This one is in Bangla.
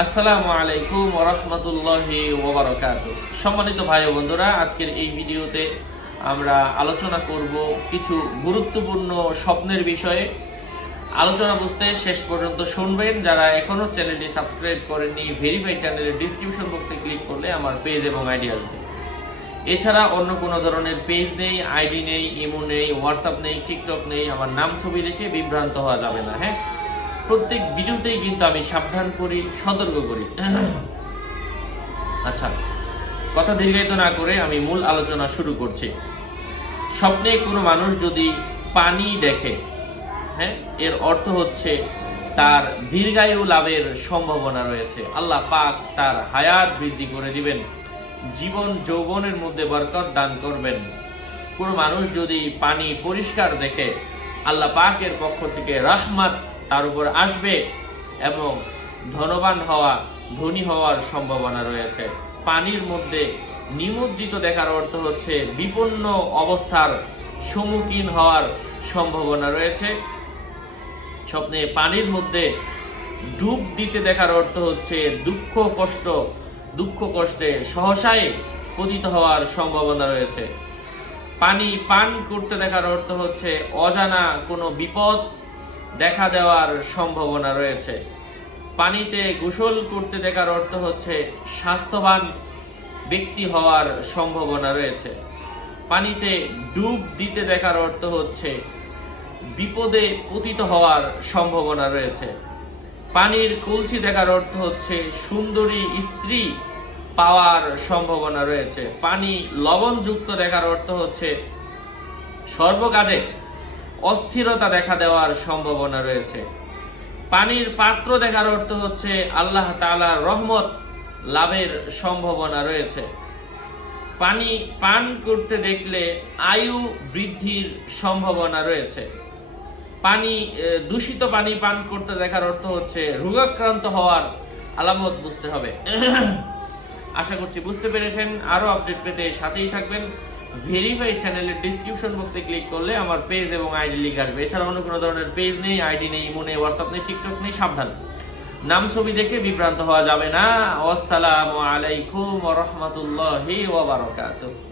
আসসালামু আলাইকুম ওরহমতুল্লাহি ওবরাকাত সম্মানিত ভাই বন্ধুরা, আজকের এই ভিডিওতে আমরা আলোচনা করব কিছু গুরুত্বপূর্ণ স্বপ্নের বিষয়ে। আলোচনা বুঝতে শেষ পর্যন্ত শুনবেন। যারা এখনও চ্যানেলটি সাবস্ক্রাইব করেননি ভেরিফাই চ্যানেলের ডিসক্রিপশন বক্সে ক্লিক করলে আমার পেজ এবং আইডি আসবে। এছাড়া অন্য কোনো ধরনের পেজ নেই আইডি নেই ইমো নেই হোয়াটসঅ্যাপ নেই টিকটক নেই, আমার নাম ছবি দেখে বিভ্রান্ত হওয়া যাবে না হ্যাঁ? প্রত্যেক ভিডিওতেই কিন্তু আমি সাবধান করি, সতর্ক করি। আচ্ছা কথা দীর্ঘায়িত না করে আমি মূল আলোচনা শুরু করছি। স্বপ্নে কোনো মানুষ যদি পানি দেখে হ্যাঁ এর অর্থ হচ্ছে তার দীর্ঘায়ু লাভের সম্ভাবনা রয়েছে। আল্লাহ পাক তার হায়াত বৃদ্ধি করে দিবেন, জীবন যৌবনের মধ্যে বরকত দান করবেন। কোনো মানুষ যদি পানি পরিষ্কার দেখে আল্লাহ পাকের পক্ষ থেকে রহমত তার উপর আসবে এবং ধনবান হওয়া, ধনী হওয়ার সম্ভাবনা রয়েছে। পানির মধ্যে নিমজ্জিত দেখার অর্থ হচ্ছে বিপন্ন অবস্থার সম্মুখীন হওয়ার সম্ভাবনা রয়েছে। স্বপ্নে পানির মধ্যে ডুব দিতে দেখার অর্থ হচ্ছে দুঃখ, কষ্ট, দুঃখ কষ্টে সহসায় পতিত হওয়ার সম্ভাবনা রয়েছে। পানি পান করতে দেখার অর্থ হচ্ছে অজানা কোনো বিপদ দেখা দেওয়ার সম্ভাবনা রয়েছে। পানিতে গোসল করতে দেখার অর্থ হচ্ছে স্বাস্থ্যবান ব্যক্তি হওয়ার সম্ভাবনা রয়েছে। পানিতে ডুব দিতে দেখার অর্থ হচ্ছে বিপদে পতিত হওয়ার সম্ভাবনা রয়েছে। পানির কলসি দেখার অর্থ হচ্ছে সুন্দরী স্ত্রী পাওয়ার সম্ভাবনা রয়েছে। পানি লবণযুক্ত দেখার অর্থ হচ্ছে সর্বকাজে অস্থিরতা দেখা দেওয়ার সম্ভাবনা রয়েছে। পানির পাত্র দেখার অর্থ হচ্ছে আল্লাহ তাআলার রহমত লাভের সম্ভাবনা রয়েছে। পানি পান করতে দেখলে আয়ু বৃদ্ধির সম্ভাবনা রয়েছে। পানি দূষিত পানি পান করতে দেখার অর্থ হচ্ছে রোগাক্রান্ত হওয়ার আলামত বুঝতে হবে। আশা করছি বুঝতে পেরেছেন। আরও আপডেট পেতে সাথেই থাকবেন। ভেরিফাই চ্যানেলের ডিসক্রিপশন বক্সে ক্লিক করলে আমার পেজ এবং আইডি লিঙ্ক আসবে। এছাড়া অন্য কোনো ধরনের পেজ নেই আইডি নেই, ইমো নেই হোয়াটসঅ্যাপ নেই টিকটক নেই, সাবধান। নাম ছবি দেখে বিভ্রান্ত হওয়া যাবে না। আসসালামু আলাইকুম রাহমাতুল্লাহি ওয়া বারাকাতুহু।